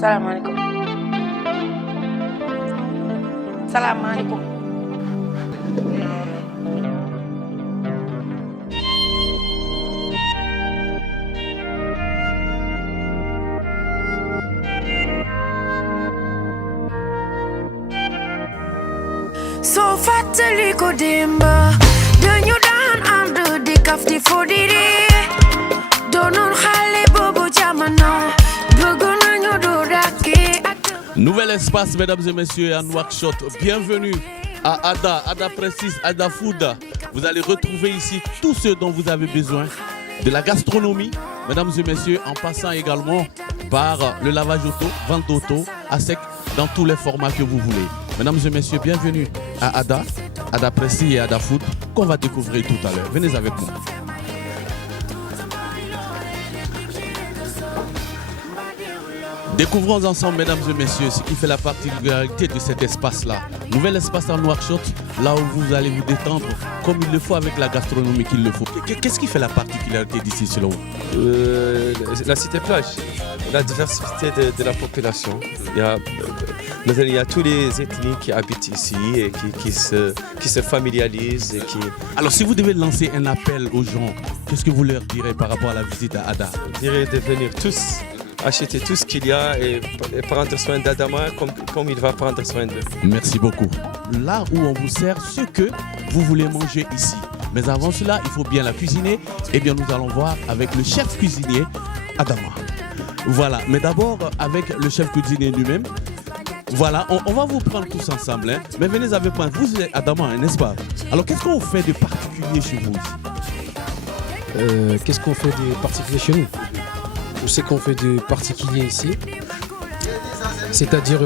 salaamaaleykum. salaamaaleykum. soo fàttaliku démb dañu daan ànd di kaf di fo di ree doonoon xale boobu jamono bëgg nañu du dakki ak. Nouvel espace, mesdames et messieurs, à Nouakchott. Bienvenue à Ada Prestige, Ada Food. Vous allez retrouver ici tout ce dont vous avez besoin de la gastronomie, mesdames et messieurs, en passant également par le lavage auto, vente d'auto, à sec, dans tous les formats que vous voulez. Mesdames et messieurs, bienvenue à Ada Prestige et Ada Food, qu'on va découvrir tout à l'heure. Venez avec moi. Découvrons ensemble, mesdames et messieurs, ce qui fait la particularité de cet espace-là. Nouvel espace en Nouakchott, là où vous allez vous détendre comme il le faut avec la gastronomie qu'il le faut. Qu'est-ce qui fait la particularité d'ici selon vous? La cité plage, la diversité de la population. Il y a tous les ethnies qui habitent ici et qui se familiarisent. Alors si vous devez lancer un appel aux gens, qu'est-ce que vous leur direz par rapport à la visite à Ada? Je dirais de venir tous acheter tout ce qu'il y a et prendre soin d'Adama comme il va prendre soin d'eux. Merci beaucoup. Là où on vous sert ce que vous voulez manger ici. Mais avant cela, il faut bien la cuisiner. Eh bien, nous allons voir avec le chef cuisinier, Adama. Voilà, mais d'abord avec le chef cuisinier lui-même. Voilà, on va vous prendre tous ensemble. Hein. Mais venez avec moi, vous êtes Adama, n'est-ce pas? Alors, qu'est-ce qu'on fait de particulier chez vous ici? Qu'est-ce qu'on fait de particulier chez nous? Ce qu'on fait de particulier ici, c'est-à-dire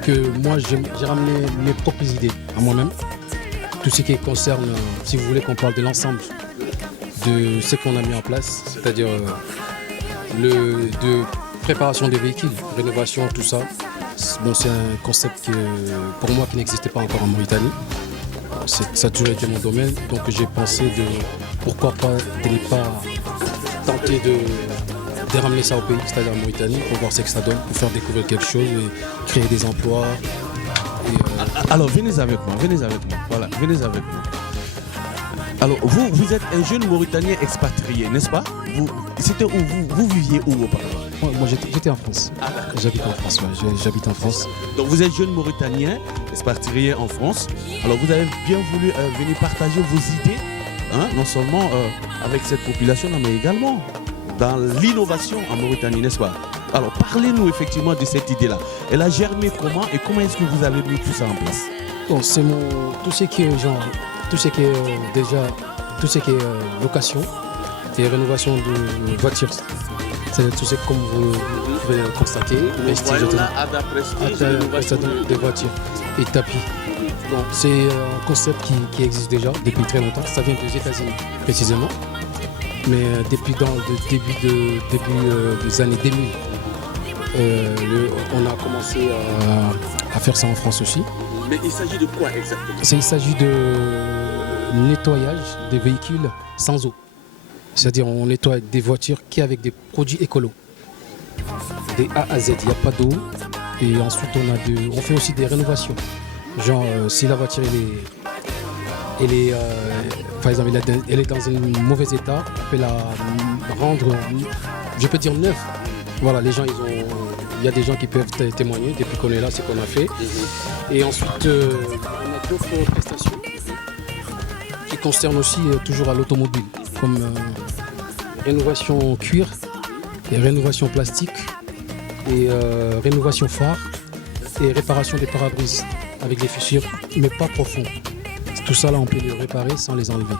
que moi j'ai ramené mes propres idées à moi-même. Tout ce qui concerne, si vous voulez qu'on parle de l'ensemble de ce qu'on a mis en place, c'est-à-dire de préparation des véhicules, rénovation, tout ça. Bon, c'est un concept pour moi qui n'existait pas encore en Mauritanie. Ça a toujours été mon domaine, donc j'ai pensé de pourquoi pas de ne pas tenter de ramener ça au pays, c'est-à-dire en Mauritanie, pour voir ce que ça donne, pour faire découvrir quelque chose et créer des emplois. Alors venez avec moi, voilà, venez avec moi. Alors vous êtes un jeune Mauritanien expatrié, n'est-ce pas? C'était où vous viviez où auparavant? Moi j'étais en France, j'habite en France, ouais. J'habite en France. Donc vous êtes jeune Mauritanien expatrié en France, alors vous avez bien voulu venir partager vos idées, hein, non seulement avec cette population, mais également dans l'innovation en Mauritanie, n'est-ce pas? Alors, parlez-nous effectivement de cette idée-là. Elle a germé comment et comment est-ce que vous avez mis tout ça en place? Bon, c'est tout ce qui est location et rénovation de voitures. C'est tout ce comme vous pouvez le constater. Ada Prestige, des voitures et tapis. Bon, c'est un concept qui existe déjà depuis très longtemps. Ça vient des États-Unis précisément. Mais depuis le début des années 2000, on a commencé à faire ça en France aussi. Mais il s'agit de quoi exactement? Il s'agit de nettoyage des véhicules sans eau. C'est-à-dire on nettoie des voitures qui avec des produits écolos. Des A à Z, il n'y a pas d'eau. Et ensuite on fait aussi des rénovations. Genre si la voiture par exemple, elle est dans un mauvais état, on peut la rendre, je peux dire neuve. Voilà, les gens, il y a des gens qui peuvent témoigner depuis qu'on est là, c'est qu'on a fait. Et ensuite, on a d'autres prestations qui concernent aussi toujours à l'automobile, comme rénovation cuir, et rénovation plastique, et rénovation phare, et réparation des pare-brises avec des fissures, mais pas profondes. Tout ça là on peut les réparer sans les enlever.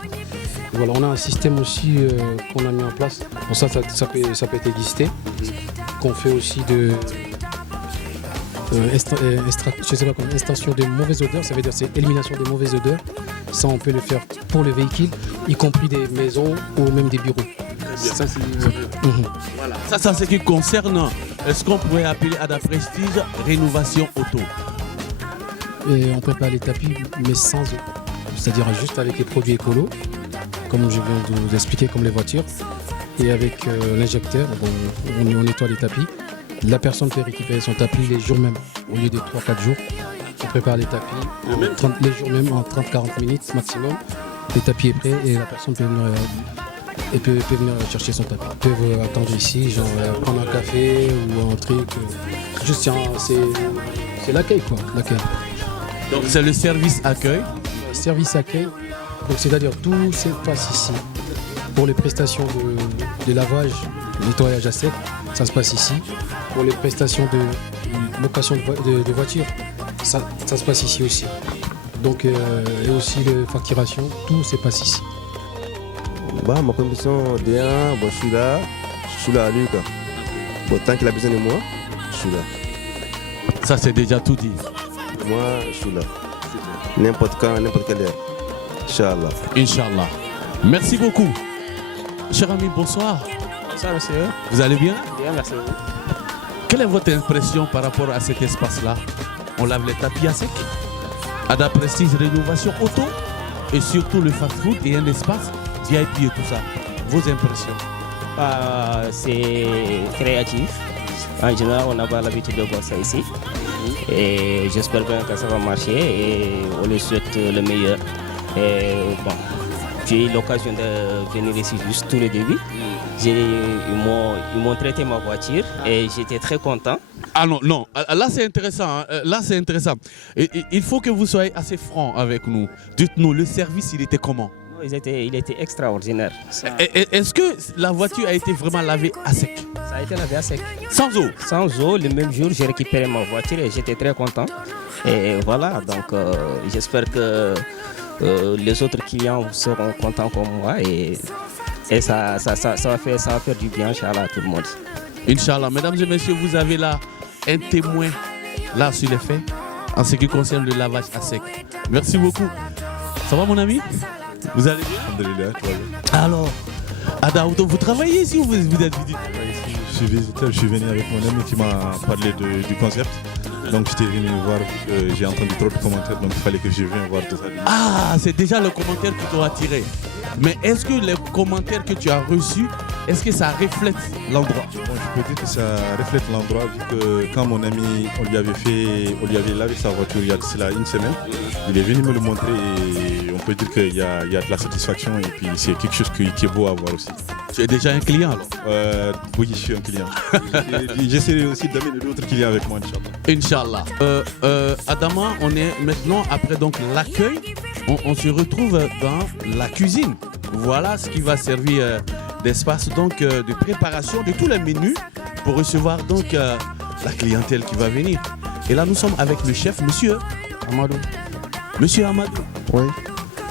Voilà, on a un système aussi qu'on a mis en place. Bon, ça peut être existé. Qu'on fait aussi de extension de mauvaises odeurs, ça veut dire c'est élimination des mauvaises odeurs. Ça on peut le faire pour les véhicules, y compris des maisons ou même des bureaux. Ça, voilà. Ça c'est ce qui concerne ce qu'on pourrait appeler Ada Prestige rénovation auto. Et on prépare les tapis mais sans eau. C'est-à-dire juste avec les produits écolos, comme je viens de vous expliquer, comme les voitures. Et avec l'injecteur, on nettoie les tapis La personne fait récupérer son tapis les jours même, au lieu de 3-4 jours. On prépare les tapis, les jours même en 30-40 minutes maximum. Le tapis est prêt et la personne peut venir chercher son tapis. Ils peuvent attendre ici, genre prendre un café ou un truc. Juste, c'est l'accueil quoi, l'accueil. Donc c'est le service accueil. Service accueil, donc c'est-à-dire tout se passe ici. Pour les prestations de lavage, nettoyage à sec, ça se passe ici. Pour les prestations de location de voiture, ça se passe ici aussi. Donc, et aussi les facturations, tout se passe ici. Bah, ma condition D1, bon, je suis là à lui. Bon, tant qu'il a besoin de moi, je suis là. Ça c'est déjà tout dit. Moi, je suis là. N'importe quand, n'importe quelle heure. Inch'Allah. Inch'Allah. Merci beaucoup. Cher ami, bonsoir. Bonsoir monsieur. Vous allez bien? Bien, merci beaucoup. Quelle est votre impression par rapport à cet espace-là? On lave les tapis à sec. Ada Prestige Rénovation Auto et surtout le fast-food et un espace VIP et tout ça. Vos impressions? C'est créatif. En général, on n'a pas l'habitude de voir ça ici. Et j'espère bien que ça va marcher et on lui souhaite le meilleur. Et bon, j'ai eu l'occasion de venir ici juste tout le début. Ils m'ont traité ma voiture et j'étais très content. Ah non, non, là c'est intéressant, hein. Là c'est intéressant. Il faut que vous soyez assez franc avec nous. Dites-nous, le service, il était comment? Il était extraordinaire. Est-ce que la voiture a été vraiment lavée à sec? Ça a été lavé à sec. Sans eau? Sans eau, le même jour, j'ai récupéré ma voiture et j'étais très content. Et voilà, donc j'espère que les autres clients seront contents comme moi et ça va faire du bien, Inch'Allah, à tout le monde. Inch'Allah. Mesdames et messieurs, vous avez là un témoin là sur les faits en ce qui concerne le lavage à sec. Merci beaucoup. Ça va mon ami? Vous allez bien? Alhamdulillah, tout va bien. Alors, Ada, vous travaillez ici ou vous êtes visité? Je suis visiteur, je suis venu avec mon ami qui m'a parlé du concept. Donc j'étais venu voir, j'ai entendu trop de commentaires, donc il fallait que je vienne voir tout ça. Ah, c'est déjà le commentaire qui t'a attiré. Mais est-ce que les commentaires que tu as reçus, est-ce que ça reflète l'endroit? Bon, je peux dire que ça reflète l'endroit, vu que quand mon ami, on lui avait lavé sa voiture il y a de cela une semaine, il est venu me le montrer et on peut dire qu'il y a de la satisfaction et puis c'est quelque chose qui est beau à voir aussi. Tu es déjà un client alors? Oui, je suis un client. J'essaierai aussi d'amener d'autres clients avec moi, Inch'Allah. Inch'Allah. Adama, on est maintenant, après donc l'accueil, on se retrouve dans la cuisine. Voilà ce qui va servir d'espace donc de préparation de tous les menus pour recevoir donc la clientèle qui va venir. Et là, nous sommes avec le chef, monsieur Amadou. Monsieur Amadou. Oui.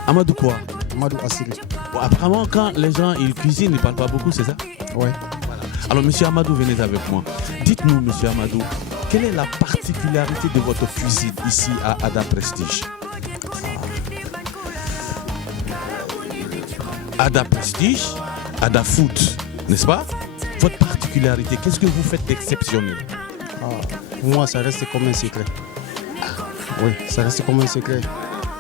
Amadou quoi? Amadou Assiri. Bon, apparemment, quand les gens ils cuisinent, ils ne parlent pas beaucoup, c'est ça? Oui. Voilà. Alors, monsieur Amadou, venez avec moi. Dites-nous, monsieur Amadou, quelle est la particularité de votre cuisine ici à Ada Prestige? Ada Prestige, Ada Food, n'est-ce pas? Votre particularité, qu'est-ce que vous faites d'exceptionnel? Pour moi, ça reste comme un secret. Oui, ça reste comme un secret.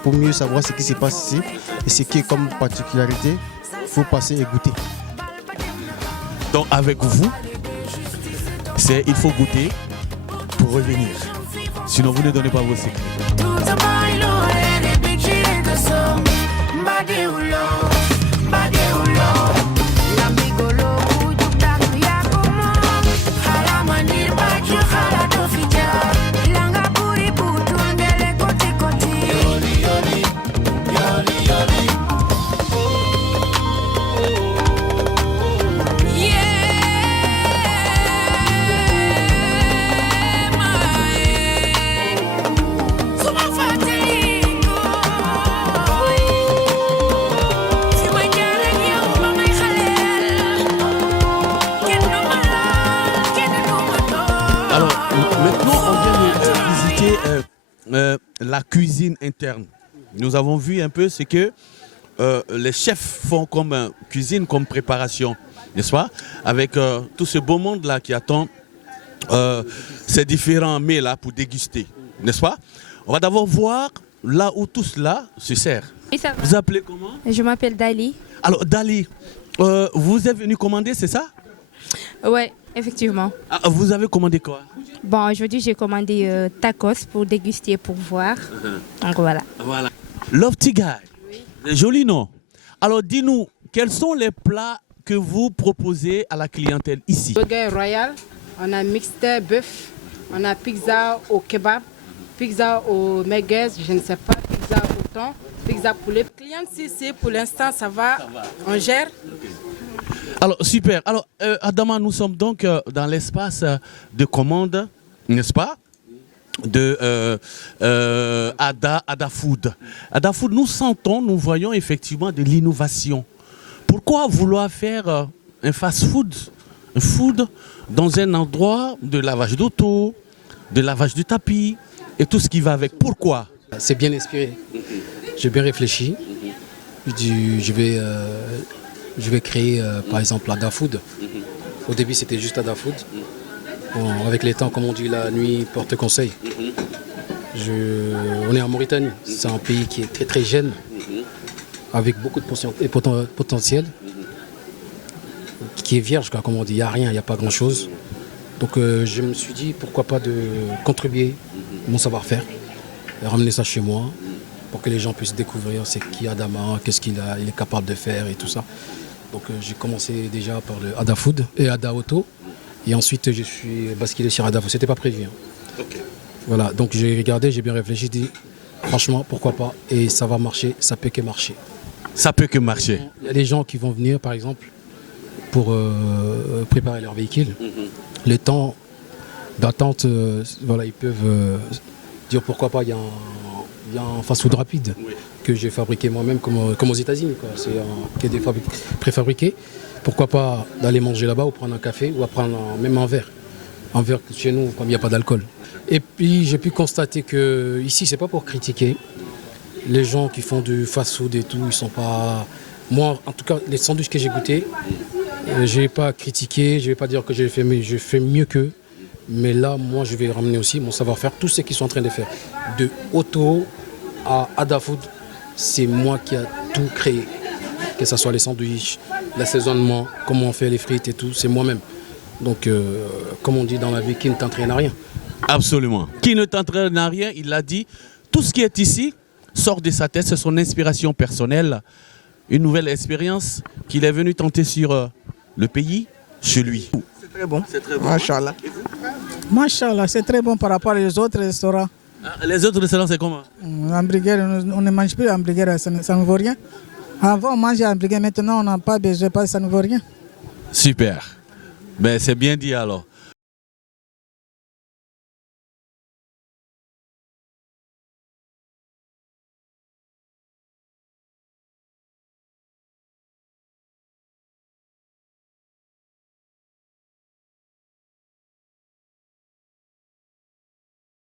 Pour mieux savoir ce qui se passe ici et ce qui est comme particularité, il faut passer et goûter. Donc avec vous, il faut goûter pour revenir. Sinon vous ne donnez pas vos secrets. La cuisine interne. Nous avons vu un peu ce que les chefs font comme cuisine, comme préparation, n'est-ce pas? Avec tout ce beau monde-là qui attend ces différents mets-là pour déguster, n'est-ce pas? On va d'abord voir là où tout cela se sert. Vous appelez comment? Je m'appelle Dali. Alors Dali, vous êtes venu commander, c'est ça? Ouais, Effectivement. Ah, vous avez commandé quoi? Bon, aujourd'hui, j'ai commandé tacos pour déguster, pour voir. Donc voilà. Voilà. Lofty Guy. Oui. Joli nom. Alors dis-nous, quels sont les plats que vous proposez à la clientèle ici? Burger royal, on a mixte bœuf, on a pizza au kebab, pizza au merguez, je ne sais pas, pizza au thon, pizza poulet. Client ici, pour l'instant, ça va, on gère. Alors, super. Alors, Adama, nous sommes donc dans l'espace de commande, n'est-ce pas, de Ada Food. Ada Food, nous voyons effectivement de l'innovation. Pourquoi vouloir faire un fast-food, un food dans un endroit de lavage d'auto, de lavage du tapis et tout ce qui va avec? Pourquoi? C'est bien inspiré. J'ai bien réfléchi. Je vais créer par exemple Ada Food. Au début c'était juste Ada Food. Bon, avec les temps, comme on dit, la nuit porte conseil. On est en Mauritanie. C'est un pays qui est très très jeune, avec beaucoup de potentiel, qui est vierge, comme on dit. Il n'y a rien, il n'y a pas grand chose. Donc je me suis dit pourquoi pas de contribuer mon savoir-faire, ramener ça chez moi, pour que les gens puissent découvrir c'est qui Adama, qu'est-ce il est capable de faire et tout ça. Donc j'ai commencé déjà par le Ada Food et Ada Auto. Et ensuite je suis basculé sur Ada Food. C'était pas prévu. Okay. Voilà, donc j'ai regardé, j'ai bien réfléchi, j'ai dit franchement pourquoi pas. Et ça va marcher, ça peut que marcher. Ça peut que marcher. Il y a des gens qui vont venir par exemple pour préparer leur véhicule. Les temps d'attente, voilà, ils peuvent dire pourquoi pas, il y a un fast-food rapide que j'ai fabriqué moi-même comme aux États-Unis. C'est des préfabriqués. Pourquoi pas d'aller manger là-bas ou prendre un café ou prendre même un verre. Un verre chez nous, comme il n'y a pas d'alcool. Et puis j'ai pu constater que ici, c'est pas pour critiquer. Les gens qui font du fast-food et tout, ils sont pas... Moi, en tout cas, les sandwichs que j'ai goûtés, je n'ai pas critiqué, je ne vais pas dire que je fais mieux qu'eux. Mais là, moi, je vais ramener aussi mon savoir-faire, tout ce qu'ils sont en train de faire. De Auto à Ada Food, c'est moi qui ai tout créé. Que ce soit les sandwichs, l'assaisonnement, comment on fait les frites et tout, c'est moi-même. Donc, comme on dit dans la vie, qui ne t'entraîne à rien. Absolument. Qui ne t'entraîne à rien, il l'a dit. Tout ce qui est ici sort de sa tête, c'est son inspiration personnelle. Une nouvelle expérience qu'il est venu tenter sur le pays, chez lui. C'est très bon. C'est très bon. Machallah. Machallah, c'est très bon par rapport aux autres restaurants. Ah, les autres restaurants, c'est comment? Hamburger, on ne mange plus hamburger, ça ne vaut rien. Avant, on mangeait hamburger, maintenant, on n'a pas besoin, ça ne vaut rien. Super. Ben, c'est bien dit alors.